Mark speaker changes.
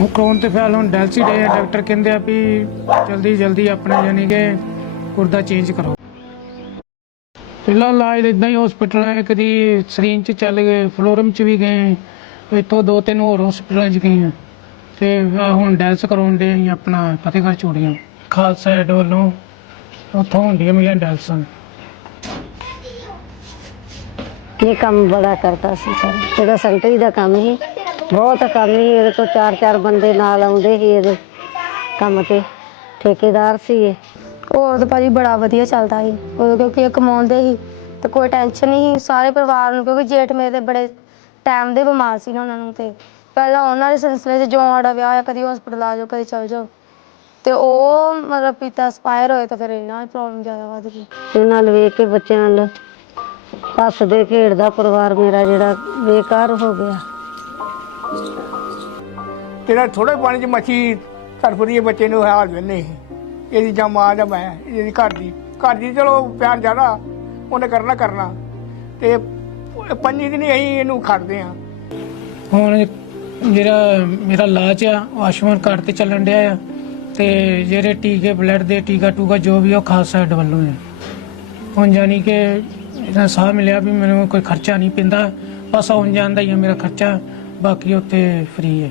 Speaker 1: ਉਹ ਕਰਾਉਣ ਤੇ ਫਿਲਹਾਲ ਹੁਣ ਡੈਲਸੀ ਡੇ ਆ ਡਾਕਟਰ ਕਹਿੰਦੇ ਆ ਵੀ ਜਲਦੀ ਜਲਦੀ ਆਪਣਾ ਯਾਨੀ ਕਿ ਗੁਰਦਾ ਚੇਂਜ ਕਰੋ। ਪਹਿਲਾਂ ਇਲਾਜ ਇਦਾਂ ਹੀ ਹਸਪੀਟਲ ਹੈ ਕਦੀ ਸਰੀਨ ਚ ਚੱਲ ਗਏ ਫਲੋਰਮ ਚ ਵੀ ਗਏ, ਇੱਥੋਂ ਦੋ ਤਿੰਨ ਹੋਰ ਹਸਪੀਟਲਾਂ ਚ ਗਏ ਆ। ਤੇ ਹੁਣ ਡੈਲਸ ਕਰਾਉਣ ਦੇ ਆਪਣਾ ਫਤਿਹਗੜ੍ਹ ਚੂੜੀਆਂ। ਖਾਲਸਾ ਐਡ ਵੱਲੋਂ ਉੱਥੋਂ ਹੁੰਦੀਆਂ ਮਿਲੀਆਂ ਡੈਲਸਾਂ
Speaker 2: ਇਹ ਕੰਮ ਬੜਾ ਕਰਦਾ ਸੀ ਸਰ। ਇਹਦਾ ਸੈਂਟਰੀ ਦਾ ਕੰਮ ਸੀ। ਬਹੁਤ ਕੰਮ ਸੀ ਇਹਦੇ ਤੋਂ ਚਾਰ ਚਾਰ ਬੰਦੇ ਨਾਲ ਆਉਂਦੇ ਸੀ ਇਹਦੇ ਕੰਮ ਤੇ ਠੇਕੇਦਾਰ ਸੀ ਇਹ
Speaker 3: ਹੋਰ ਤਾਂ ਭਾਜੀ ਬੜਾ ਵਧੀਆ ਚੱਲਦਾ ਸੀ ਉਦੋਂ ਕਿਉਂਕਿ ਇਹ ਕਮਾਉਂਦੇ ਸੀ ਤੇ ਕੋਈ ਟੈਨਸ਼ਨ ਨਹੀਂ ਸੀ ਸਾਰੇ ਪਰਿਵਾਰ ਨੂੰ ਕਿਉਂਕਿ ਜੇਠ ਮੇਰੇ ਦੇ ਬੜੇ ਟਾਈਮ ਦੇ ਬਿਮਾਰ ਸੀ ਨਾ ਉਹਨਾਂ ਨੂੰ ਤੇ। ਪਹਿਲਾਂ ਉਹਨਾਂ ਦੇ ਸਿਲਸਿਲੇ 'ਚ ਜੋ ਸਾਡਾ ਵਿਆਹ ਹੋਇਆ ਕਦੀ ਹਸਪੀਟਲ ਆ ਜਾਓ ਕਦੀ ਚਲ ਜਾਓ ਤੇ ਉਹ ਮਤਲਬ ਪਿਤਾ ਐਕਸਪਾਇਰ ਹੋਏ ਤਾਂ ਫਿਰ ਇਹਨਾਂ ਦੀ ਪ੍ਰੋਬਲਮ ਜ਼ਿਆਦਾ ਵੱਧ ਗਈ।
Speaker 2: ਤੇ ਨਾਲ ਵੇਖ ਕੇ ਬੱਚਿਆਂ ਨਾਲ ਹੱਸਦੇ ਖੇਡਦਾ ਪਰਿਵਾਰ ਮੇਰਾ ਜਿਹੜਾ ਬੇਕਾਰ ਹੋ ਗਿਆ।
Speaker 4: ਤੇਰਾ ਥੋੜੇ ਪਾਣੀ 'ਚ ਮੱਛੀ ਤਰਫਦੀ ਬੱਚੇ ਨੂੰ ਹਾਲ ਵੇਨੇ ਇਹਦੀ ਜਾਂ ਮਾਂ ਜਾਂ ਮੈਂ, ਇਹਦੀ ਘਰ ਦੀ। ਘਰ ਦੀ ਚਲੋ, ਪਿਆਰ ਜ਼ਿਆਦਾ, ਉਹਨੇ ਕਰਨਾ ਕਰਨਾ। ਤੇ ਪੰਜੀ ਦਿਨ ਅਸੀਂ ਇਹਨੂੰ ਖੜਦੇ ਆ
Speaker 1: ਹੁਣ ਜਿਹੜਾ ਮੇਰਾ ਇਲਾਜ ਆ, ਉਹ ਆਯੁਸ਼ਮਾਨ ਕਾਰਡ ਤੇ ਚੱਲਣ ਡਿਆ ਆ। ਤੇ ਜਿਹੜੇ ਟੀਕੇ, ਬਲੱਡ ਦੇ ਟੀਕਾ ਟੂਕਾ ਜੋ ਵੀ ਉਹ ਖਾਲਸਾ ਸਾਈਡ ਵੱਲੋਂ ਆ। ਹੁਣ ਜਾਨੀ ਕਿ ਇਹਦਾ ਸਾਹ ਮਿਲਿਆ ਵੀ ਮੈਨੂੰ ਕੋਈ ਖਰਚਾ ਨਹੀਂ ਪੈਂਦਾ। ਬਸ ਆਉਣ ਜਾਣ ਦਾ ਹੀ ਆ ਮੇਰਾ ਖਰਚਾ। ਬਾਕੀ ਉੱਤੇ ਫ੍ਰੀ ਹੈ।